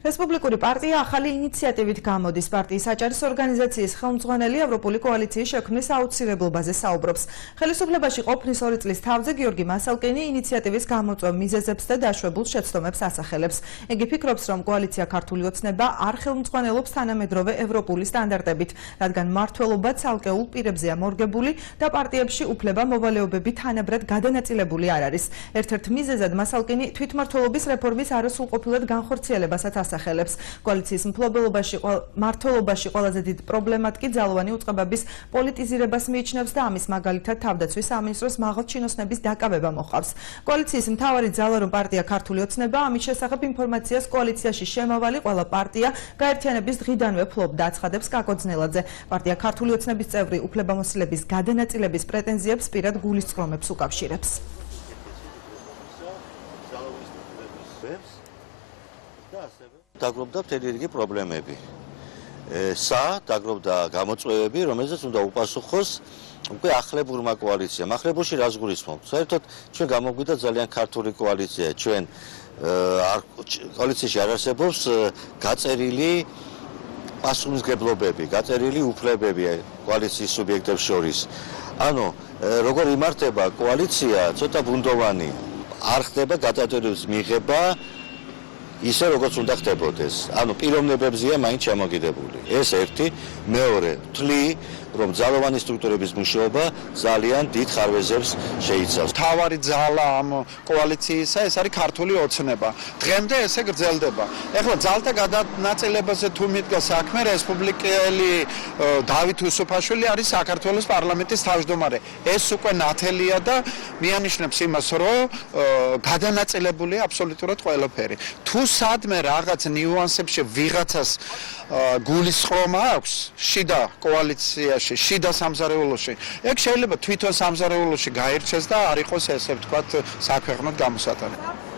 რესპუბლიკური პარტია ახალი ინიციატივით გამოდის. პარტიის საჭარის ორგანიზაციის ხელმძღვანელი ევროპული კოალიციის შექმნის აუცილებლობაზე საუბრობს. ხელისუფლებაში ყოფნის 2 წლის თავზე გიორგი მასალკინი ინიციატივის გამოწვევ მიზეზებს და დაშვებულ შეცდომებს ასახელებს. იგი ფიქრობს, რომ კოალიცია ქართული ოცნება არ ხელმძღვანელობს თანამედროვე ევროპული სტანდარტებით, რადგან მმართველობა ცალკეულ პირებზეა მორგებული და პარტიებში უფლება მოვალეობები თანაბრად გადანაწილებული არ არის. ერთ-ერთ მიზეზად მასალკინი თვითმმართველობის რეფორმის არასრულყოფილად განხორციელებასაც ასახელებს. კოალიციის მმართველობაში ყველაზე დიდ პრობლემად კი ძალოვანი უწყებების პოლიტიზირებას მიიჩნევს და ამის მაგალითად თავდაცვის სამინისტროს მაღალჩინოსნების დაკავება მოყავს. კოალიციის მთავარი ძალა რომ პარტია ქართული ოცნება, ამის შესახებ ინფორმაციას კოალიციაში შემავალი ყველა პარტია გაერთიანების დღიდანვე ფლობდა, აცხადებს კაკო ძნელაძე. პარტია ქართული ოცნების წევრი უფლებამოსილების გადანაწილების პრეტენზიებს პირად გულისწყრომებს უკავშირებს. დაგროვდა მთელი რიგი პრობლემები. დაგროვდა გამოწვევები, რომელზეც უნდა უპასუხოს უკვე ახლებურმა კოალიციამ. ახლებურში რას გულისხმობთ? საერთოდ ჩვენ გამოგვიდა ძალიან ქართული კოალიცია. ჩვენ კოალიციაში არ არსებობს გაწერილი პასუხისმგებლობები, გაწერილი უფლებები კოალიციის სუბიექტებს შორის. ანუ როგორ იმართება კოალიცია, ცოტა ბუნდოვანი. არ ხდება გადაწყვეტილების მიღება ისე როგორც უნდა ხდებოდეს. ანუ პიროვნებებზეა მაინც ჩამოკიდებული. ეს ერთი, მეორე, ვთვლი, რომ ძალოვანი სტრუქტურების მუშაობა ძალიან დიდ ხარვეზებს შეიცავს. მთავარი ძალა ამ კოალიციისა ეს არის ქართული ოცნება. დღემდე ესე გრძელდება. ეხლა ძალთა გადანაწილებაზე თუ მიდგა საქმე, რესპუბლიკელი დავით უსუფაშვილი არის საქართველოს პარლამენტის თავმჯდომარე. ეს უკვე ნათელია და მიანიშნებს იმას, რომ გადანაწილებულია აბსოლუტურად ყველაფერი. თუ სადმე რაღაც ნიუანსებში ვიღაცას გულისხრომა აქვს შიდა კოალიციაში, შიდა სამზარეულოში, ეგ შეიძლება თვითონ სამზარეულოში გაირჩეს და არ იყოს ესე ვთქვათ საქვეყნოდ გამოსატანი.